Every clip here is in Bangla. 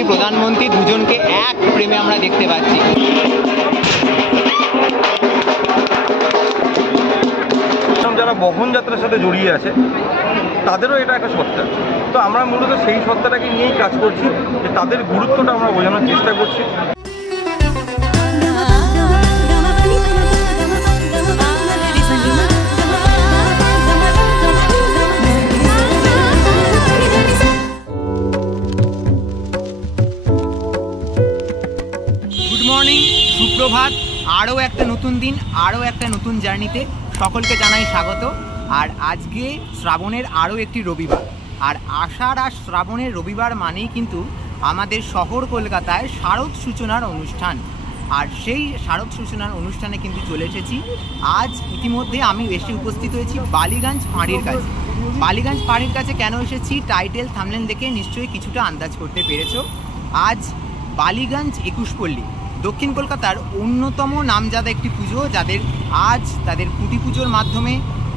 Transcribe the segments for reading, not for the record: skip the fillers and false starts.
মুখ্যমন্ত্রী প্রধানমন্ত্রী দুজনকে এক ফ্রেমে আমরা দেখতে পাচ্ছি। যারা বহন যাত্রার সাথে জড়িয়ে আছে তাদেরও এটা একটা সত্তা, তো আমরা মূলত সেই সত্তাটাকে নিয়েই কাজ করছি, যে তাদের গুরুত্বটা আমরা বোঝানোর চেষ্টা করছি। গুড মর্নিং, সুপ্রভাত। আরও একটা নতুন দিন, আরও একটা নতুন জার্নিতে সকলকে জানাই স্বাগত। আর আজকে শ্রাবণের আরও একটি রবিবার, আর আষাঢ় আর শ্রাবণের রবিবার মানেই কিন্তু আমাদের শহর কলকাতায় শারদ সূচনার অনুষ্ঠান। আর সেই শারদ সূচনার অনুষ্ঠানে কিন্তু চলে এসেছি। আজ ইতিমধ্যে আমি এসে উপস্থিত হয়েছি বালিগঞ্জ ফাঁড়ির কাছে। বালিগঞ্জ ফাঁড়ির কাছে কেন এসেছি, টাইটেল থাম্বনেল দেখে নিশ্চয়ই কিছুটা আন্দাজ করতে পেরেছো। আজ বালিগঞ্জ 21 পল্লী দক্ষিণ কলকাতার অন্যতম নামজাদা একটি পুজো, যাদের আজ তাদের খুঁটি পুজোর মাধ্যমে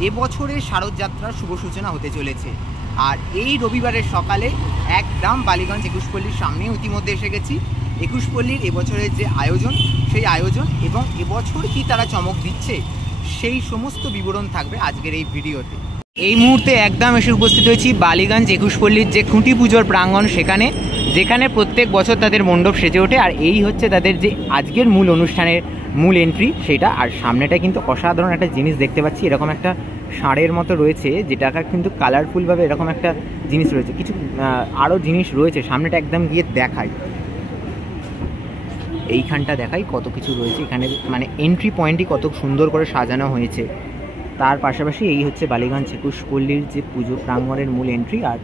এবছরের শারদযাত্রার শুভ সূচনা হতে চলেছে। আর এই রবিবারের সকালে একদম বালিগঞ্জ 21 পল্লীর সামনে ইতিমধ্যে এসে গেছি। 21 পল্লীর এবছরের যে আয়োজন, সেই আয়োজন এবং এবছর কি তারা চমক দিচ্ছে, সেই সমস্ত বিবরণ থাকবে আজকের এই ভিডিওতে। এই মুহূর্তে একদম এসে উপস্থিত হয়েছি বালিগঞ্জ 21 পল্লীর যে খুঁটি পুজোর প্রাঙ্গণ, সেখানে, যেখানে প্রত্যেক বছর তাদের মণ্ডপ সেজে ওঠে। আর এই হচ্ছে তাদের যে আজকের মূল অনুষ্ঠানের মূল এন্ট্রি, সেটা। আর সামনেটা কিন্তু অসাধারণ একটা জিনিস দেখতে পাচ্ছি, এরকম একটা ষাঁড়ের মতো রয়েছে, যেটা কিন্তু কালারফুলভাবে এরকম একটা জিনিস রয়েছে। কিছু আরও জিনিস রয়েছে, সামনেটা একদম গিয়ে দেখাই, এইখানটা দেখাই কত কিছু রয়েছে এখানে, মানে এন্ট্রি পয়েন্টই কত সুন্দর করে সাজানো হয়েছে। তার পাশাপাশি এই হচ্ছে বালিগঞ্জ 21 পল্লীর যে পুজো প্রাঙ্গণের মূল এন্ট্রি। আর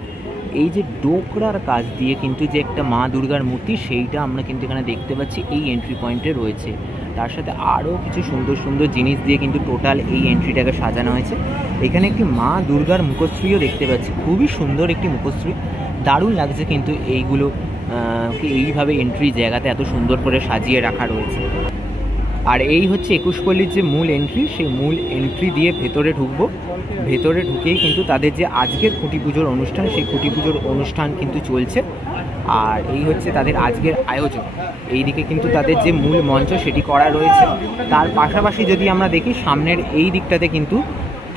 এই যে ডোকরার কাজ দিয়ে কিন্তু যে একটা মা দুর্গার মূর্তি, সেইটা আমরা কিন্তু এখানে দেখতে পাচ্ছি এই এন্ট্রি পয়েন্টে রয়েছে। তার সাথে আরও কিছু সুন্দর সুন্দর জিনিস দিয়ে কিন্তু টোটাল এই এন্ট্রিটাকে সাজানো হয়েছে। এখানে একটি মা দুর্গার মুখশ্রীও দেখতে পাচ্ছি, খুবই সুন্দর একটি মুখশ্রী, দারুণ লাগছে কিন্তু এইগুলো এইভাবে এন্ট্রি জায়গাতে এত সুন্দর করে সাজিয়ে রাখা রয়েছে। আর এই হচ্ছে 21 পল্লীর যে মূল এন্ট্রি, সেই মূল এন্ট্রি দিয়ে ভেতরে ঢুকবো। ভেতরে ঢুকেই কিন্তু তাদের যে আজকের খুঁটি পুজোর অনুষ্ঠান, সেই খুঁটি পুজোর অনুষ্ঠান কিন্তু চলছে। আর এই হচ্ছে তাদের আজকের আয়োজন। এই দিকে কিন্তু তাদের যে মূল মঞ্চ, সেটি করা রয়েছে। তার পাশাপাশি যদি আমরা দেখি সামনের এই দিকটাতে কিন্তু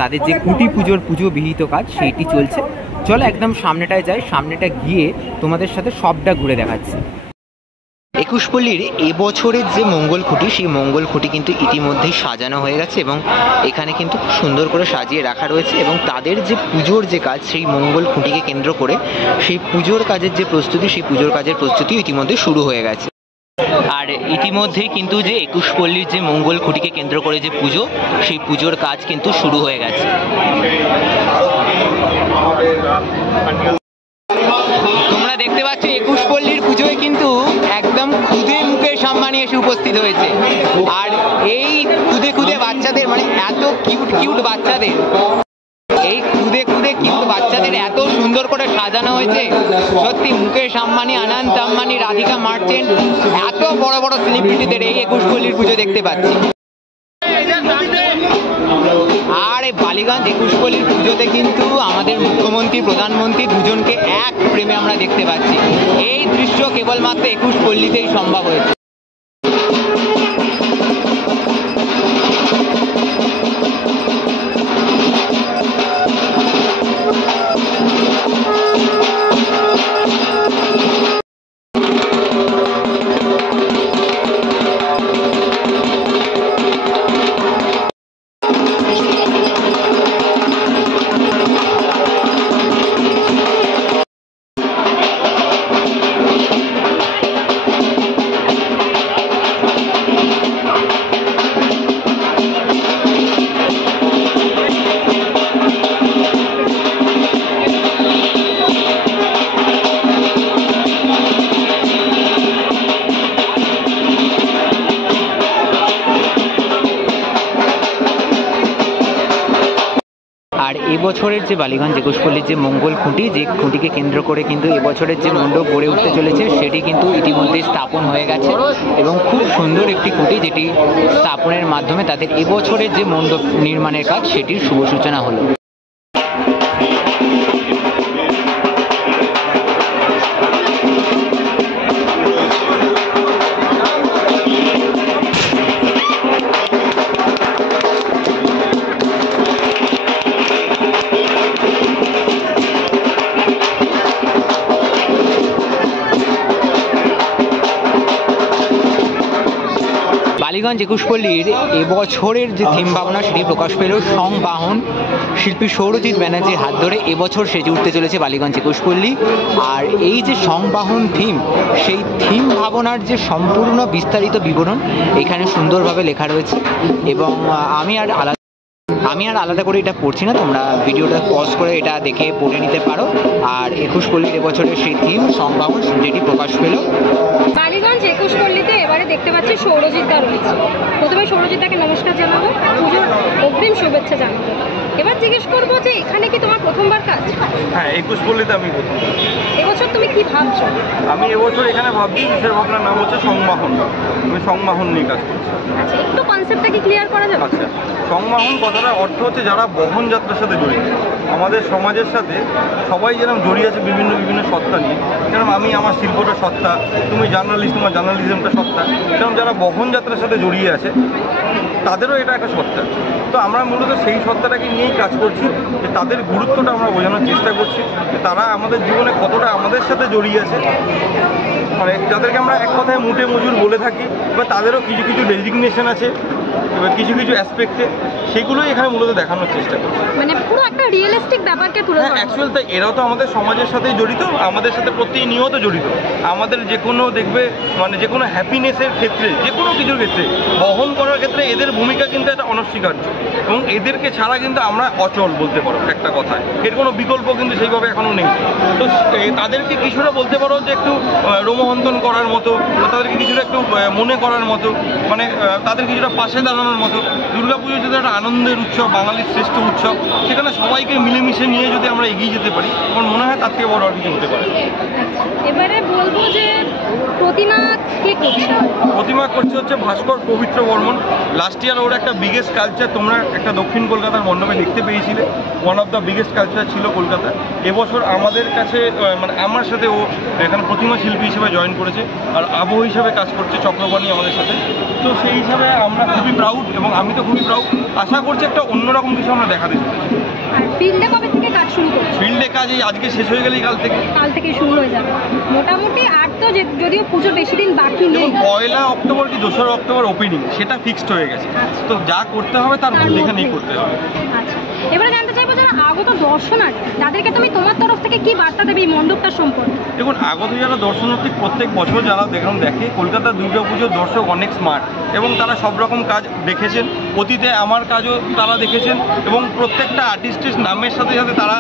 তাদের যে খুঁটি পুজোর পুজো বিহিত কাজ, সেইটি চলছে। চলো একদম সামনেটায় যাই, সামনেটা গিয়ে তোমাদের সাথে সবটা ঘুরে দেখাচ্ছি। 21 পল্লীর এবছরের যে মঙ্গল খুঁটি, সেই মঙ্গল খুঁটি কিন্তু ইতিমধ্যেই সাজানো হয়ে গেছে এবং এখানে কিন্তু খুব সুন্দর করে সাজিয়ে রাখা রয়েছে। এবং তাদের যে পুজোর যে কাজ, সেই মঙ্গল খুঁটিকে কেন্দ্র করে সেই পুজোর কাজের যে প্রস্তুতি, সেই পুজোর কাজের প্রস্তুতি ইতিমধ্যে শুরু হয়ে গেছে। আর ইতিমধ্যেই কিন্তু যে 21 পল্লীর যে মঙ্গল খুঁটিকে কেন্দ্র করে যে পুজো, সেই পুজোর কাজ কিন্তু শুরু হয়ে গেছে। তোমরা দেখতে পাচ্ছ 21 পল্লীর পুজোয় কিন্তু একদম খুদে মুকেশ আম্বানি এসে উপস্থিত হয়েছে। আর এই খুদে খুদে বাচ্চাদের, মানে এত কিউট কিউট বাচ্চাদের, এই খুদে খুদে কিউট বাচ্চাদের এত সুন্দর করে সাজানো হয়েছে। সত্যি মুকেশ আম্বানি, অনন্ত আম্বানি, রাধিকা মার্চেন্ট, এত বড় বড় সেলিব্রিটিদের এই 21 পল্লীর পুজো দেখতে পাচ্ছি। আর এই বালিগঞ্জ 21 পল্লীর পুজোতে কিন্তু আমাদের মুখ্যমন্ত্রী প্রধানমন্ত্রী দুজনকে এক ফ্রেমে আমরা দেখতে পাচ্ছি। এই দৃশ্য কেবলমাত্র 21 পল্লীতেই সম্ভব হয়েছে। আর এবছরের যে বালিগঞ্জ 21 পল্লীর যে মঙ্গল খুঁটি, যে খুঁটিকে কেন্দ্র করে কিন্তু এবছরের যে মণ্ডপ গড়ে উঠতে চলেছে, সেটি কিন্তু ইতিমধ্যে স্থাপন হয়ে গেছে এবং খুব সুন্দর একটি খুঁটি, যেটি স্থাপনের মাধ্যমে তাদের এবছরের যে মণ্ডপ নির্মাণের কাজ, সেটির শুভ সূচনা হলো। বালিগঞ্জ একুশপল্লীর এবছরের যে থিম ভাবনা সেটি প্রকাশ পেল সংবাহন শিল্পী সৌরজিৎ ব্যানার্জির হাত ধরে এবছর সেজে উঠতে চলেছে বালিগঞ্জ একুশপল্লী। আর এই যে সংবাহন থিম, সেই থিম ভাবনার যে সম্পূর্ণ বিস্তারিত বিবরণ এখানে সুন্দরভাবে লেখা রয়েছে এবং আমি আর আলাদা করে এটা পড়ছি না, তোমরা ভিডিওটা পজ করে এটা দেখে পড়ে নিতে পারো। আর একুশপল্লীর এবছরের সেই থিম সংবাহন যেটি প্রকাশ পেল বালিগঞ্জ একুশপল্লীতে এবারে দেখতে পাচ্ছি সৌরজিৎ দা রয়েছে। প্রথমে সৌরজিৎ দাকে নমস্কার জানাবো, পুজোর অগ্রিম শুভেচ্ছা জানাবো। এবার জিজ্ঞেস করবো যে এখানে কি তোমার প্রথমবার কাজ? হ্যাঁ, একুশপল্লীতে আমি প্রথম। এবছর তুমি কি ভাবছো? আমি এবছর এখানে ভাবছি, বিশেষ ভাবনার নাম হচ্ছে সংবাহন। আমি সংবাহন নিয়ে কাজ করছি। আচ্ছা, একটু কনসেপ্টটা কি ক্লিয়ার করা যাবে? আচ্ছা, সংবাহন কথাটার অর্থ হচ্ছে যারা বহন যাত্রার সাথে জড়িত। আমাদের সমাজের সাথে সবাই যেরকম জড়িয়ে আছে বিভিন্ন বিভিন্ন সত্তা নিয়ে, যেরকম আমি আমার শিল্পটা সত্তা, তুমি জার্নালিস্ট, তোমার জার্নালিজমটা সত্তা, সেরকম যারা বহন যাত্রার সাথে জড়িয়ে আছে তাদেরও এটা একটা সত্তা। তো আমরা মূলত সেই সত্তাটাকে নিয়েই কাজ করছি, যে তাদের গুরুত্বটা আমরা বোঝানোর চেষ্টা করছি, যে তারা আমাদের জীবনে কতটা আমাদের সাথে জড়িয়ে আছে। মানে যাদেরকে আমরা এক কথায় মুটে মজুর বলে থাকি, বা তাদেরও কিছু কিছু ডেজিগনেশন আছে, এবার কিছু কিছু অ্যাসপেক্টে, সেগুলোই এখানে মূলত দেখানোর চেষ্টা করছি। মানে পুরো একটা রিয়েলিস্টিক ব্যাপারকে তুলে ধরা। অ্যাকচুয়াল তাই, এরাও তো আমাদের সমাজের সাথেই জড়িত, আমাদের সাথে প্রতিনিয়ত জড়িত। আমাদের যে কোনো দেখবে মানে যে কোনো হ্যাপিনেসের ক্ষেত্রে, যে কোনো কিছুর ক্ষেত্রে, বহন করার ক্ষেত্রে এদের ভূমিকা কিন্তু একটা অনস্বীকার্য, এবং এদেরকে ছাড়া কিন্তু আমরা অচল বলতে পারো একটা কথায়। এর কোনো বিকল্প কিন্তু সেইভাবে এখনও নেই। তো তাদেরকে কিছুটা বলতে পারো যে একটু রোমহন্তন করার মতো, বা তাদেরকে কিছুটা একটু মনে করার মতো, মানে তাদের কিছুটা পাশে দাঁড়ানোর মতো। দুর্গাপুজো যদি একটা আনন্দের উৎসব, বাঙালির শ্রেষ্ঠ উৎসব, সেখানে সবাইকে মিলেমিশে নিয়ে যদি আমরা এগিয়ে যেতে পারি, আমার মনে হয় তার থেকে বড় আর কিছু হতে পারে। এবারে বলবো যে প্রতিমা কে করছে? প্রতিমা করছে হচ্ছে ভাস্কর পবিত্র বর্মন। লাস্ট ইয়ার ওর একটা বিগেস্ট কালচার তোমরা একটা দক্ষিণ কলকাতার মণ্ডপে দেখতে পেয়েছিলে, one of the biggest culture ছিল কলকাতায়। এবছর আমাদের কাছে মানে আমার সাথে ও এখানে প্রতিমা শিল্পী হিসেবে জয়েন করেছে, আর আবহ হিসাবে কাজ করছে চক্রবাণী আমাদের সাথে। তো সেই হিসাবে আমরা খুবই প্রাউড, এবং আমি তো খুবই প্রাউড। আশা করছি একটা অন্যরকম কিছু আমরা দেখাতে চাই। আর ফিল্ডে কবে থেকে কাজ শুরু করছো? ফিল্ডে কাজ এই আজকে শেষ হয়ে গেলেই কাল থেকে শুরু হয়ে যাবে মোটামুটি। আর তো যদিও পুজোর বেশি দিন বাকি নেই, 1 অক্টোবর কি 2 অক্টোবর ওপেনিং, সেটা ফিক্সড হয়ে গেছে। তো যা করতে হবে তার এখানেই করতে হবে। আচ্ছা, এবারে জানতে চাইবো যারা আগত দর্শনার্থী, তাদেরকে তুমি তোমার তরফ থেকে কি বার্তা দেবে এই মণ্ডপটার সম্পর্কে? দেখুন, আগত যারা দর্শনার্থী প্রত্যেক বছর যারা দেখে কলকাতার দুর্গাপুজোর দর্শক অনেক স্মার্ট, এবং তারা সব রকম কাজ দেখেছেন। অতীতে আমার কাজও তারা দেখেছেন, এবং প্রত্যেকটা আর্টিস্টের নামের সাথে সাথে তারা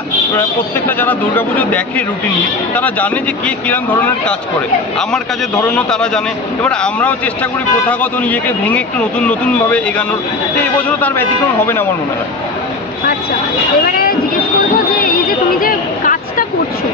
প্রত্যেকটা যারা দুর্গাপুজো দেখে রুটিনলি, তারা জানে যে কে কিরম ধরনের কাজ করে। আমার কাজের ধরনও তারা জানে। এবার আমরাও চেষ্টা করি প্রথাগত নিজেকে ভেঙে একটু নতুনভাবে এগানোর। তো এবছরও তার ব্যতিক্রম হবে না আমার মনে হয়। আচ্ছা, এবারে জিজ্ঞেস করবো যে এই যে তুমি যে কাজটা করছো,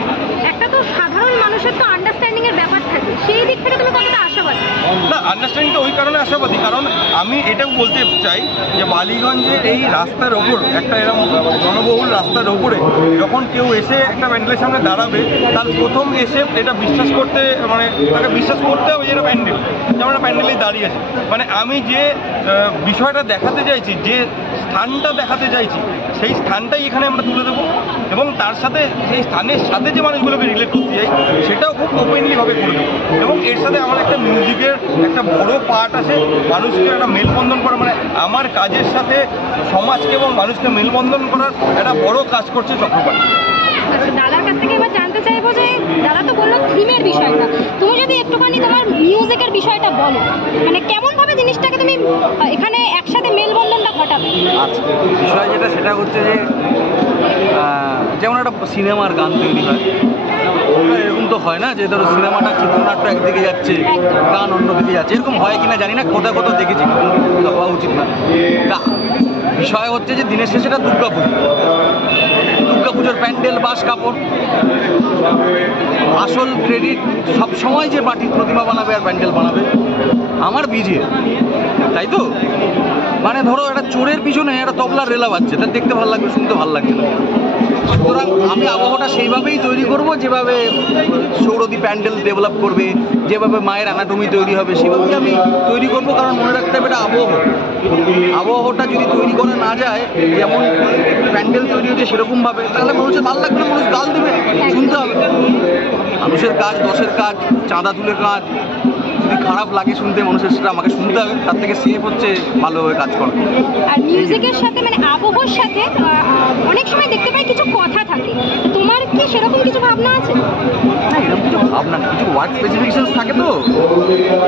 একটা তো সাধারণ মানুষের তো আন্ডারস্ট্যান্ডিং এর ব্যাপার থাকে, সেই দিক থেকে তুমি কতটা আশাবাদী? না, আন্ডারস্ট্যান্ডিং তো ওই কারণে আশাবাদী, কারণ আমি এটাও বলতে চাই যে বালিগঞ্জের এই রাস্তার ওপর, একটা এরকম জনবহুল রাস্তার ওপরে যখন কেউ এসে একটা প্যান্ডেলের সামনে দাঁড়াবে, তার প্রথম এসে এটা বিশ্বাস করতে, মানে তাকে বিশ্বাস করতে হবে যে এটা প্যান্ডেল, যেমন একটা প্যান্ডেলেই দাঁড়িয়ে আছে। মানে আমি যে বিষয়টা দেখাতে চাইছি, যে স্থানটা দেখাতে চাইছি, সেই স্থানটাই এখানে আমরা তুলে দেবো, এবং তার সাথে সেই স্থানের সাথে যে মানুষগুলোকে রিলেট করতে চাই সেটাও খুব ওপেনলিভাবে করে দেবো। এবং এর সাথে আমার একটা মিউজিকের একটা বড় পার্ট আছে, মানুষকে একটা মেলবন্ধন করা, মানে আমার কাজের সাথে সমাজকে এবং মানুষকে মেলবন্ধন করার একটা বড় কাজ করছে চক্রপাণী। আচ্ছা, দাদার কাছ থেকে এবার জানতে চাইবো যে দাদা তো বললো থিমের বিষয়টা, তুমি যদি একটুখানি তোমার মিউজিকের বিষয়টা বলো, মানে কেমনভাবে জিনিসটাকে তুমি এখানে একসাথে মেলবন্ধনটা ঘটাবে? আচ্ছা, বিষয় যেটা সেটা হচ্ছে যে যেমন একটা সিনেমার গান তৈরি হয়, এরকম তো হয় না যে ধরো সিনেমাটা চিত্রনাট্য একদিকে যাচ্ছে, গান অন্যদিকে যাচ্ছে, এরকম হয় কিনা জানি না, কোথাও কোথাও দেখেছি, হওয়া উচিত না। বিষয় হচ্ছে যে দিনের শেষে এটা দুর্গাপুজোর প্যান্ডেল, বাস, কাপড়, আসল ক্রেডিট সবসময় যে মাটির প্রতিমা বানাবে আর প্যান্ডেল বানাবে আমার বিজে, তাই তো? মানে ধরো একটা চোরের পিছনে একটা তবলার রেলা বাজছে, তার দেখতে ভালো লাগবে, শুনতে ভালো লাগছে না। সুতরাং আমি আবহাওয়াটা সেইভাবেই তৈরি করব যেভাবে সৌরদী প্যান্ডেল ডেভেলপ করবে, যেভাবে মায়ের অ্যানাটমি তৈরি হবে সেভাবেই আমি তৈরি করব। কারণ মনে রাখতে হবে এটা আবহাওয়াটা যদি তৈরি করা না যায়, যেমন প্যান্ডেল তৈরি হচ্ছে সেরকমভাবে, তাহলে মানুষের ভালো লাগবে না, মানুষ গাল দেবে, শুনতে হবে। মানুষের কাজ, দশের কাজ, চাঁদা তুলে কাজ, যদি খারাপ লাগে শুনতে মানুষের, সেটা আমাকে শুনতে হবে, তার থেকে সেফ হচ্ছে ভালোভাবে কাজ করা। আর মিউজিকের সাথে মানে আবহাওয়ার সাথে অনেক সময় দেখতে পাই কিছু কথা থাকে, তোমার কি সেরকম কিছু ভাবনা আছে? না, এরকম কিছু ভাবনা নেই, কিছু ওয়ার্ড স্পেসিফিকেশনস থাকে তো,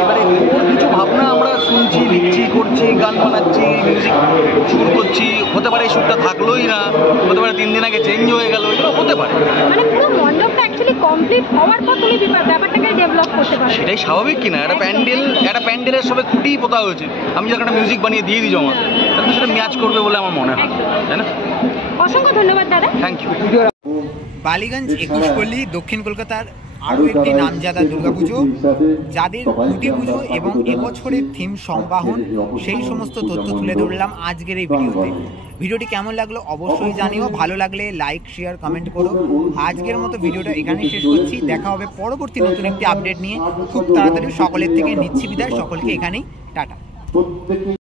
এবারে ওর কিছু ভাবনা আমরা শুনছি, লিখছি, করছি, গান বানাচ্ছি, মিউজিক সুর করছি, হতে পারে এই সুরটা থাকলোই না, হতে পারে 3 দিন আগে চেঞ্জ হয়ে গেল, এগুলো হতে পারে। মানে পুরো মণ্ডপটা অ্যাকচুয়ালি কমপ্লিট হওয়ার পর তুমি ব্যাপারটাকে ডেভেলপ করতে পারো। সেটাই স্বাভাবিক কিনা, একটা প্যান্ডেলের সবে খুঁটিই পোতা হয়েছে, আমি যখন একটা মিউজিক বানিয়ে দিয়ে দিই জমা, তাহলে সেটা ম্যাচ করবে বলে আমার মনে হয়, তাই না? অসংখ্য ধন্যবাদ দাদা, থ্যাংক ইউ। বালিগঞ্জ 21 পল্লী দক্ষিণ কলকাতার আরও একটি নামজাদা দুর্গাপুজো, যাদের খুঁটি পুজো এবং এবছরের থিম সংবাহন, সেই সমস্ত তথ্য তুলে ধরলাম আজকের এই ভিডিওতে। ভিডিওটি কেমন লাগলো অবশ্যই জানিও, ভালো লাগলে লাইক, শেয়ার, কমেন্ট করো। আজকের মতো ভিডিওটা এখানেই শেষ করছি, দেখা হবে পরবর্তী নতুন একটি আপডেট নিয়ে খুব তাড়াতাড়ি। সকলের থেকে নিচ্ছি বিদায়, সকলকে এখানেই টাটা।